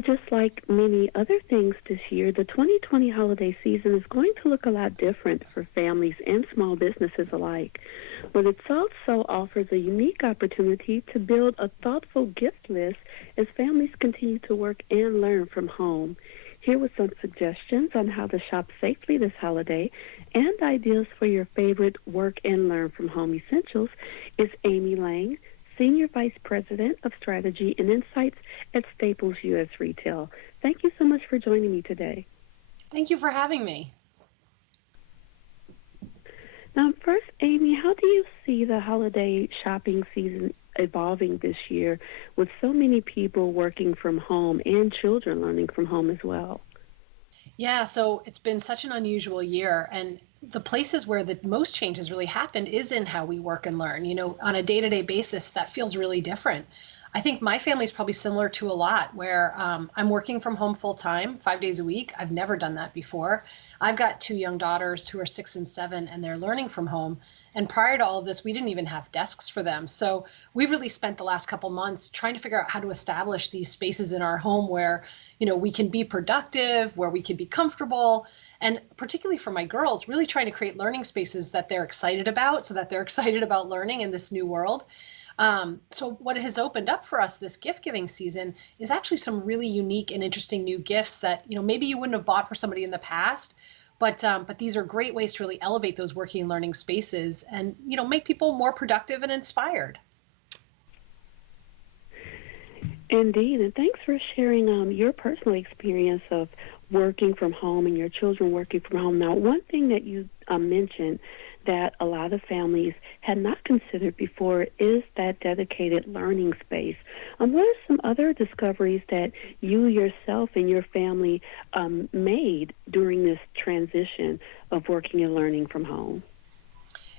Just like many other things this year, the 2020 holiday season is going to look a lot different for families and small businesses alike. But it also offers a unique opportunity to build a thoughtful gift list as families continue to work and learn from home. Here with some suggestions on how to shop safely this holiday and ideas for your favorite work and learn from home essentials is Amy Lang, Senior Vice President of Strategy and Insights at Staples U.S. Retail. Thank you so much for joining me today. Thank you for having me. Now, first, Amy, how do you see the holiday shopping season evolving this year with so many people working from home and children learning from home as well? Yeah, so it's been such an unusual year, and the places where the most change has really happened is in how we work and learn. On a day-to-day basis, that feels really different. I think my family is probably similar to a lot where I'm working from home full time, 5 days a week. I've never done that before. I've got two young daughters who are 6 and 7, and they're learning from home. And prior to all of this, we didn't even have desks for them. So we've really spent the last couple months trying to figure out how to establish these spaces in our home where, we can be productive, where we can be comfortable. And particularly for my girls, really trying to create learning spaces that they're excited about so that they're excited about learning in this new world. So what has opened up for us this gift giving season is actually some really unique and interesting new gifts that, maybe you wouldn't have bought for somebody in the past. But these are great ways to really elevate those working and learning spaces and, make people more productive and inspired. Indeed, and thanks for sharing your personal experience of working from home and your children working from home. Now, one thing that you mentioned that a lot of families had not considered before is that dedicated learning space. What are some other discoveries that you yourself and your family made during this transition of working and learning from home?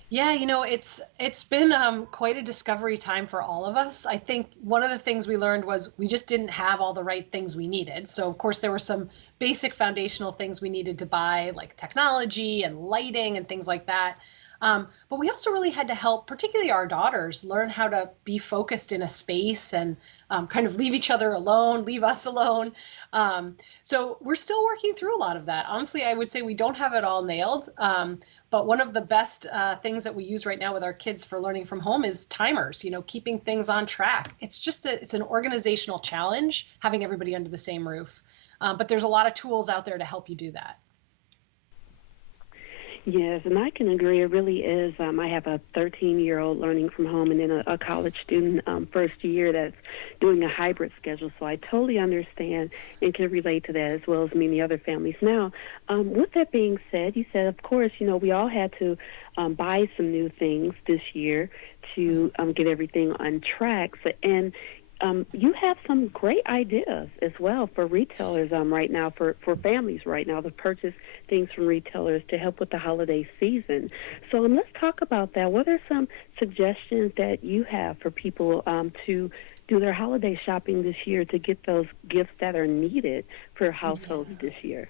Yeah, it's been quite a discovery time for all of us. I think one of the things we learned was we just didn't have all the right things we needed. So of course there were some basic foundational things we needed to buy, like technology and lighting and things like that. But we also really had to help, particularly our daughters, learn how to be focused in a space and kind of leave each other alone, leave us alone. So we're still working through a lot of that. Honestly, I would say we don't have it all nailed. But one of the best things that we use right now with our kids for learning from home is timers, keeping things on track. It's an organizational challenge having everybody under the same roof. But there's a lot of tools out there to help you do that. Yes, and I can agree. It really is. I have a 13-year-old learning from home and then a college student first year that's doing a hybrid schedule. So I totally understand and can relate to that as well as many other families. Now, with that being said, you said, of course, we all had to buy some new things this year to get everything on track. And you have some great ideas as well for retailers right now, for families right now to purchase things from retailers to help with the holiday season. So let's talk about that. What are some suggestions that you have for people to do their holiday shopping this year to get those gifts that are needed for households this year?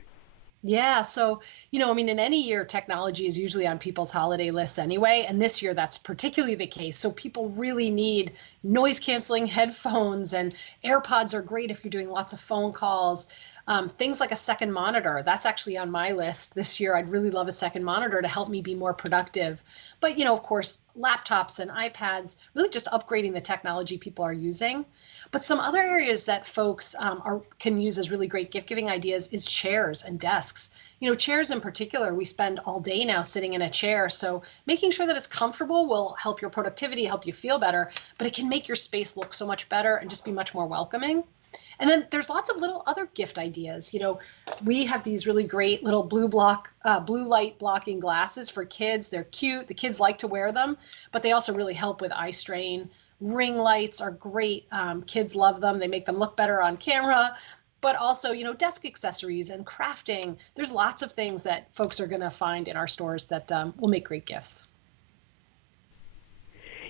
Yeah. So, in any year, technology is usually on people's holiday lists anyway. And this year, that's particularly the case. So people really need noise canceling headphones, and AirPods are great if you're doing lots of phone calls. Things like a second monitor, that's actually on my list this year. I'd really love a second monitor to help me be more productive. But, of course, laptops and iPads, really just upgrading the technology people are using. But some other areas that folks can use as really great gift giving ideas is chairs and desks. Chairs in particular, we spend all day now sitting in a chair. So making sure that it's comfortable will help your productivity, help you feel better, but it can make your space look so much better and just be much more welcoming. And then there's lots of little other gift ideas. We have these really great little blue light blocking glasses for kids. They're cute. The kids like to wear them, but they also really help with eye strain. Ring lights are great. Kids love them. They make them look better on camera. But also, desk accessories and crafting. There's lots of things that folks are going to find in our stores that will make great gifts.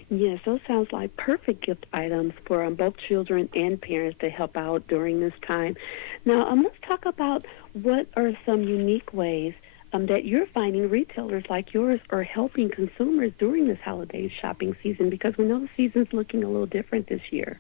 Yes, those sounds like perfect gift items for both children and parents to help out during this time. Now, let's talk about what are some unique ways that you're finding retailers like yours are helping consumers during this holiday shopping season, because we know the season's looking a little different this year.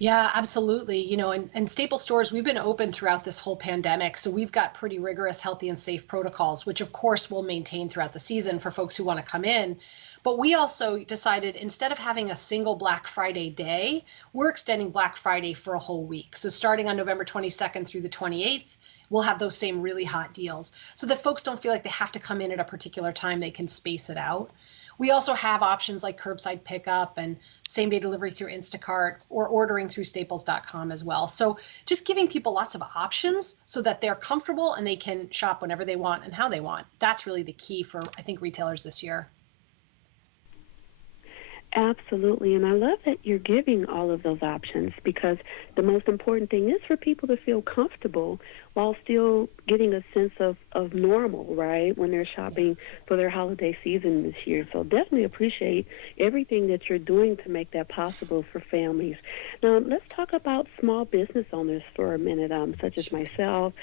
Yeah, absolutely. And Staples stores, we've been open throughout this whole pandemic. So we've got pretty rigorous healthy and safe protocols, which of course we'll maintain throughout the season for folks who want to come in. But we also decided instead of having a single Black Friday day, we're extending Black Friday for a whole week. So starting on November 22nd through the 28th, we'll have those same really hot deals so that folks don't feel like they have to come in at a particular time. They can space it out. We also have options like curbside pickup and same day delivery through Instacart or ordering through staples.com as well. So just giving people lots of options so that they're comfortable and they can shop whenever they want and how they want. That's really the key for, I think, retailers this year. Absolutely. And I love that you're giving all of those options because the most important thing is for people to feel comfortable while still getting a sense of normal, right, when they're shopping for their holiday season this year. So definitely appreciate everything that you're doing to make that possible for families. Now, let's talk about small business owners for a minute, such as myself.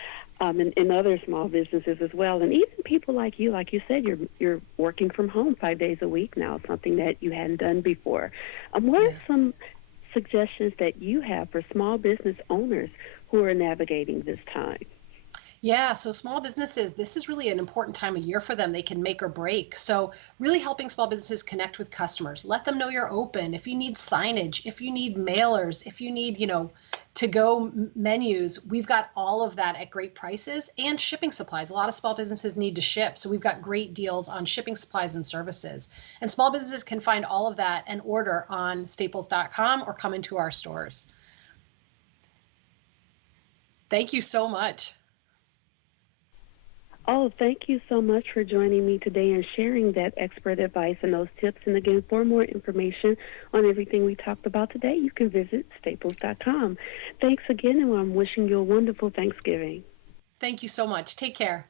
And other small businesses as well, and even people like you said, you're working from home 5 days a week now, something that you hadn't done before. What are some suggestions that you have for small business owners who are navigating this time? Yeah, so small businesses, this is really an important time of year for them. They can make or break. So, really helping small businesses connect with customers. Let them know you're open. If you need signage, if you need mailers, if you need, to go menus, we've got all of that at great prices and shipping supplies. A lot of small businesses need to ship. So, we've got great deals on shipping supplies and services. And small businesses can find all of that and order on staples.com or come into our stores. Thank you so much. Oh, thank you so much for joining me today and sharing that expert advice and those tips. And again, for more information on everything we talked about today, you can visit staples.com. Thanks again, and I'm wishing you a wonderful Thanksgiving. Thank you so much. Take care.